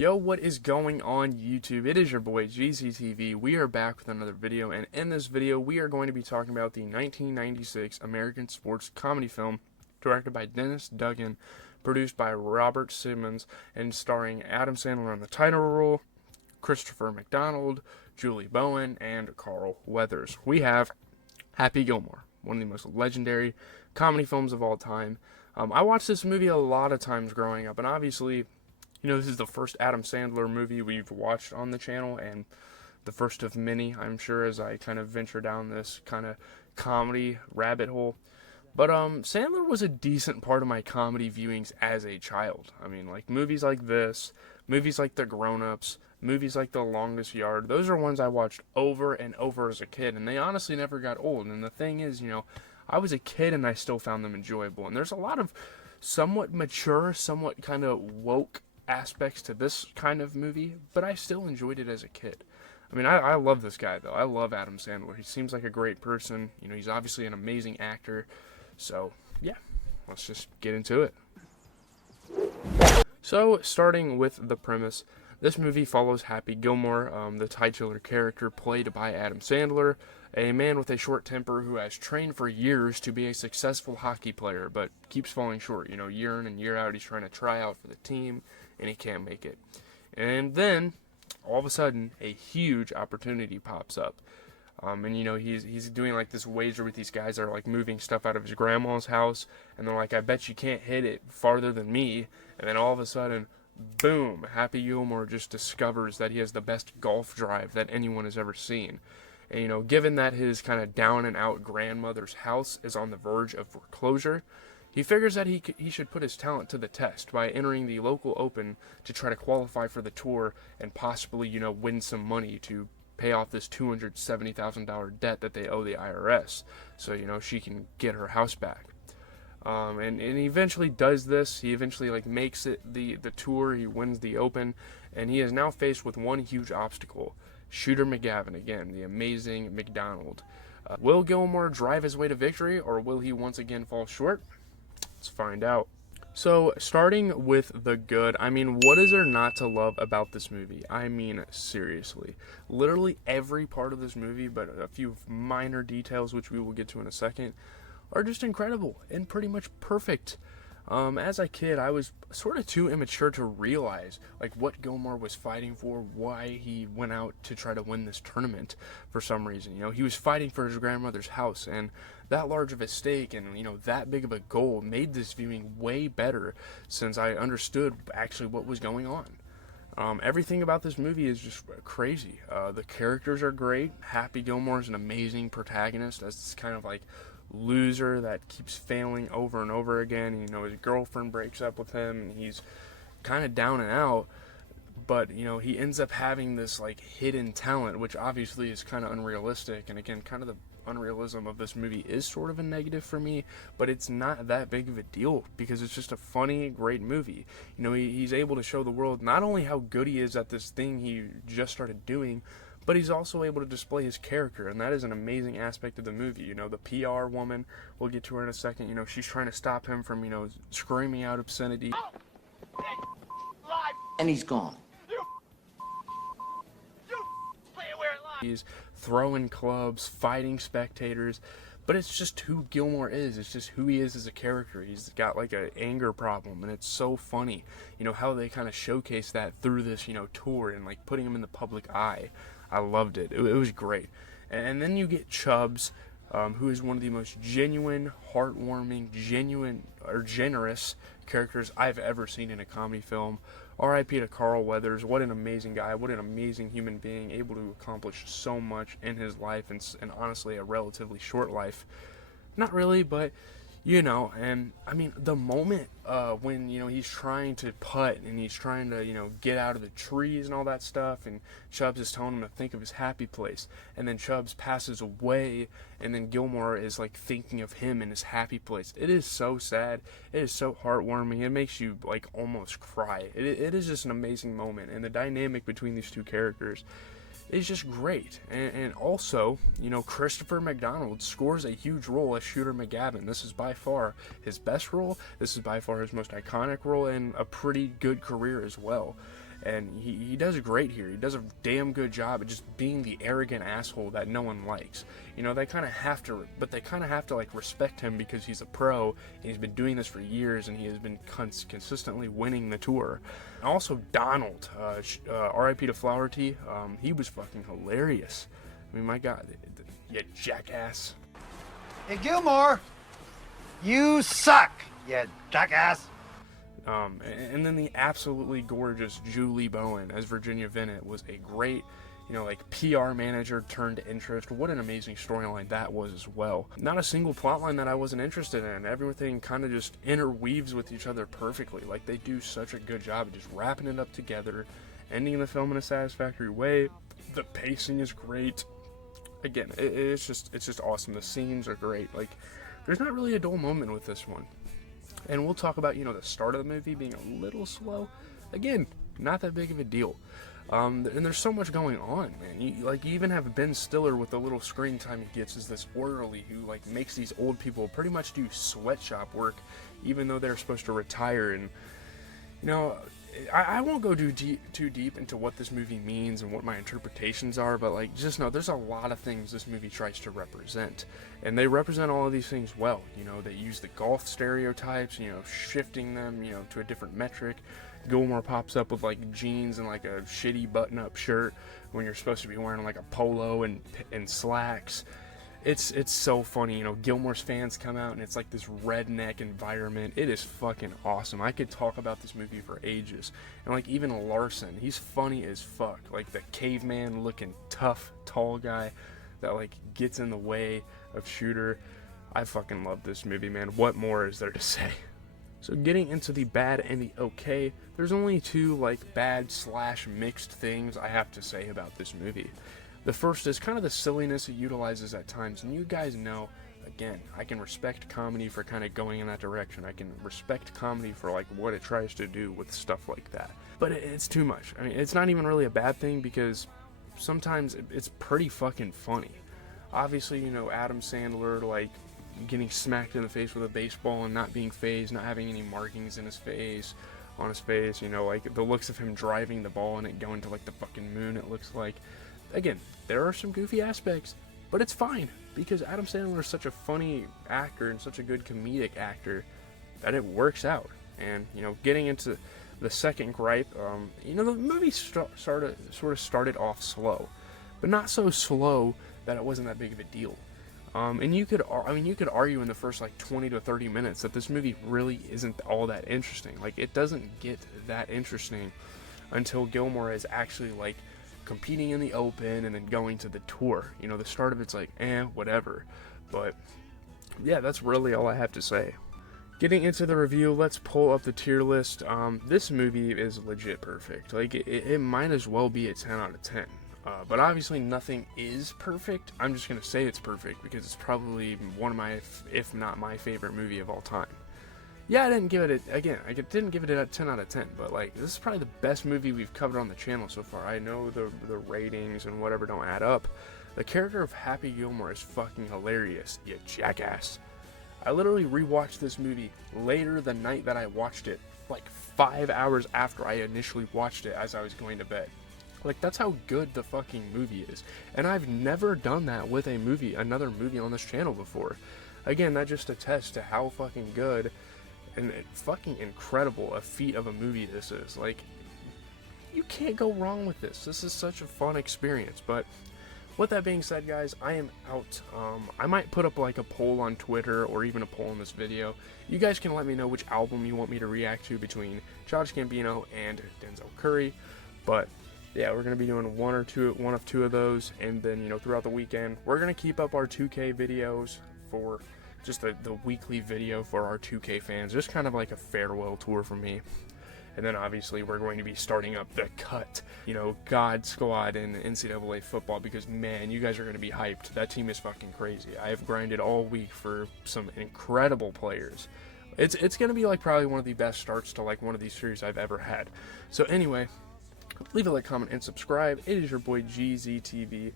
Yo, what is going on YouTube? It is your boy GCTV. We are back with another video, and in this video we are going to be talking about the 1996 American sports comedy film directed by Dennis Dugan, produced by Robert Simmons, and starring Adam Sandler in the title role, Christopher McDonald, Julie Bowen, and Carl Weathers. We have Happy Gilmore, one of the most legendary comedy films of all time. I watched this movie a lot of times growing up, and obviously, this is the first Adam Sandler movie we've watched on the channel, and the first of many, I'm sure, as I kind of venture down this kind of comedy rabbit hole. But Sandler was a decent part of my comedy viewings as a child. I mean, like movies like this, movies like The Grown-Ups, movies like The Longest Yard, those are ones I watched over and over as a kid, and they honestly never got old. And the thing is, I was a kid and I still found them enjoyable. And there's a lot of somewhat mature, somewhat kind of woke aspects to this kind of movie, but I still enjoyed it as a kid. I mean, I love this guy, though. I love Adam Sandler. He seems like a great person. He's obviously an amazing actor. So, yeah, let's just get into it. So, starting with the premise, this movie follows Happy Gilmore, the titular character played by Adam Sandler, a man with a short temper who has trained for years to be a successful hockey player, but keeps falling short. Year in and year out, he's trying to try out for the team, and he can't make it. And then, all of a sudden, a huge opportunity pops up. And he's doing like this wager with these guys that are like moving stuff out of his grandma's house, and they're like, I bet you can't hit it farther than me. And then all of a sudden, boom, Happy Gilmore just discovers that he has the best golf drive that anyone has ever seen. And given that his kind of down and out grandmother's house is on the verge of foreclosure, he figures that he should put his talent to the test by entering the local open to try to qualify for the tour and possibly, win some money to pay off this $270,000 debt that they owe the IRS, so, she can get her house back. And he eventually does this. He eventually, makes it the tour. He wins the open, and he is now faced with one huge obstacle. Shooter McGavin, again, the amazing McDonald. Will Gilmore drive his way to victory, or will he once again fall short? Let's find out. So, starting with the good, what is there not to love about this movie? Seriously. Literally every part of this movie, but a few minor details, which we will get to in a second, are just incredible and pretty much perfect. As a kid, I was sort of too immature to realize, what Gilmore was fighting for, why he went out to try to win this tournament for some reason. He was fighting for his grandmother's house, and that large of a stake and, that big of a goal made this viewing way better since I understood actually what was going on. Everything about this movie is just crazy. The characters are great. Happy Gilmore is an amazing protagonist as this kind of loser that keeps failing over and over again. His girlfriend breaks up with him and he's kind of down and out, but he ends up having this hidden talent, which obviously is kind of unrealistic. And again, kind of the unrealism of this movie is sort of a negative for me, but it's not that big of a deal because it's just a funny, great movie. He's able to show the world not only how good he is at this thing he just started doing, but he's also able to display his character, and that is an amazing aspect of the movie. The PR woman, we'll get to her in a second, she's trying to stop him from, screaming out obscenity. And he's gone. He's throwing clubs, fighting spectators, but it's just who Gilmore is. It's just who he is as a character. He's got an anger problem, and it's so funny, how they kind of showcase that through this, tour and putting him in the public eye. I loved it. It was great. And then you get Chubbs, who is one of the most genuine, heartwarming, generous characters I've ever seen in a comedy film. R.I.P. to Carl Weathers. What an amazing guy. What an amazing human being, able to accomplish so much in his life, and honestly a relatively short life. Not really, but and the moment when he's trying to putt and he's trying to get out of the trees and all that stuff, and Chubbs is telling him to think of his happy place, and then Chubbs passes away, and then Gilmore is thinking of him in his happy place. It is so sad. It is so heartwarming. It makes you almost cry. It is just an amazing moment, and the dynamic between these two characters is just great. And also, Christopher McDonald scores a huge role as Shooter McGavin. This is by far his best role. This is by far his most iconic role, and a pretty good career as well. And he does great here. He does a damn good job at just being the arrogant asshole that no one likes. You know, they kind of have to, but they kind of have to like respect him because he's a pro and he's been doing this for years and he has been consistently winning the tour. And also Donald, R.I.P. to Flaherty, he was fucking hilarious. I mean, my God, you jackass. Hey, Gilmore, you suck, you jackass. And then the absolutely gorgeous Julie Bowen as Virginia Vinet was a great, you know, like PR manager turned interest. What an amazing storyline that was as well. Not a single plotline that I wasn't interested in. Everything kind of just interweaves with each other perfectly. Like, they do such a good job of just wrapping it up together, ending the film in a satisfactory way. The pacing is great. Again, it's just awesome. The scenes are great. Like, there's not really a dull moment with this one. And we'll talk about, you know, the start of the movie being a little slow. Again, not that big of a deal. And there's so much going on, man. You even have Ben Stiller with the little screen time he gets as this orderly who, like, makes these old people pretty much do sweatshop work, even though they're supposed to retire. And, you know, I won't go too deep into what this movie means and what my interpretations are, but, like, just know there's a lot of things this movie tries to represent, and they represent all of these things well. You know, they use the golf stereotypes, you know, shifting them, you know, to a different metric. Gilmore pops up with, like, jeans and, like, a shitty button-up shirt when you're supposed to be wearing, like, a polo and slacks. It's so funny, you know. Gilmore's fans come out and it's like this redneck environment. It is fucking awesome. I could talk about this movie for ages. And like even Larson, he's funny as fuck. Like the caveman looking tough, tall guy that like gets in the way of Shooter. I fucking love this movie, man. What more is there to say? So getting into the bad and the okay, there's only two like bad / mixed things I have to say about this movie. The first is kind of the silliness it utilizes at times, and you guys know, again, I can respect comedy for kind of going in that direction. I can respect comedy for like what it tries to do with stuff like that. But it's too much. I mean, it's not even really a bad thing because sometimes it's pretty fucking funny. Obviously, you know, Adam Sandler, like, getting smacked in the face with a baseball and not being fazed, not having any markings in his face, on his face, you know, like the looks of him driving the ball and it going to like the fucking moon, it looks like. Again, there are some goofy aspects, but it's fine because Adam Sandler is such a funny actor and such a good comedic actor that it works out. And, you know, getting into the second gripe, you know, the movie sort of started off slow, but not so slow that it wasn't that big of a deal. And you could argue in the first like 20 to 30 minutes that this movie really isn't all that interesting. Like, it doesn't get that interesting until Gilmore is actually like competing in the open and then going to the tour. You know, the start of it's like, whatever. But yeah, that's really all I have to say. Getting into the review, let's pull up the tier list. This movie is legit perfect. Like, it might as well be a 10 out of 10. But obviously nothing is perfect. I'm just going to say it's perfect because it's probably one of my, if not my favorite movie of all time. Yeah, I didn't give it a 10 out of 10, but like, this is probably the best movie we've covered on the channel so far. I know the ratings and whatever don't add up. The character of Happy Gilmore is fucking hilarious, you jackass. I literally rewatched this movie later the night that I watched it, like 5 hours after I initially watched it as I was going to bed. Like, that's how good the fucking movie is. And I've never done that with another movie on this channel before. Again, that just attests to how fucking good and fucking incredible a feat of a movie this is. Like, you can't go wrong with this. This is such a fun experience. But with that being said, guys, I am out. I might put up like a poll on Twitter or even a poll in this video. You guys can let me know which album you want me to react to between Childish Gambino and Denzel Curry. But yeah, we're going to be doing one of two of those, and then, you know, throughout the weekend, we're going to keep up our 2K videos for just the weekly video for our 2K fans, just kind of like a farewell tour from me. And then obviously we're going to be starting up the cut, you know, God Squad in NCAA football, because man, you guys are going to be hyped. That team is fucking crazy. I have grinded all week for some incredible players. It's going to be like probably one of the best starts to like one of these series I've ever had. So anyway, leave a like, comment, and subscribe. It is your boy GZTV.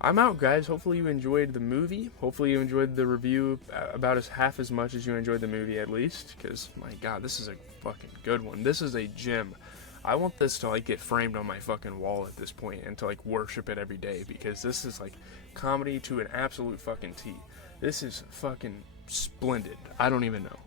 I'm out, guys. Hopefully you enjoyed the movie. Hopefully you enjoyed the review about half as much as you enjoyed the movie, at least. Because, my God, this is a fucking good one. This is a gem. I want this to like get framed on my fucking wall at this point and to like worship it every day, because this is like comedy to an absolute fucking T. This is fucking splendid. I don't even know.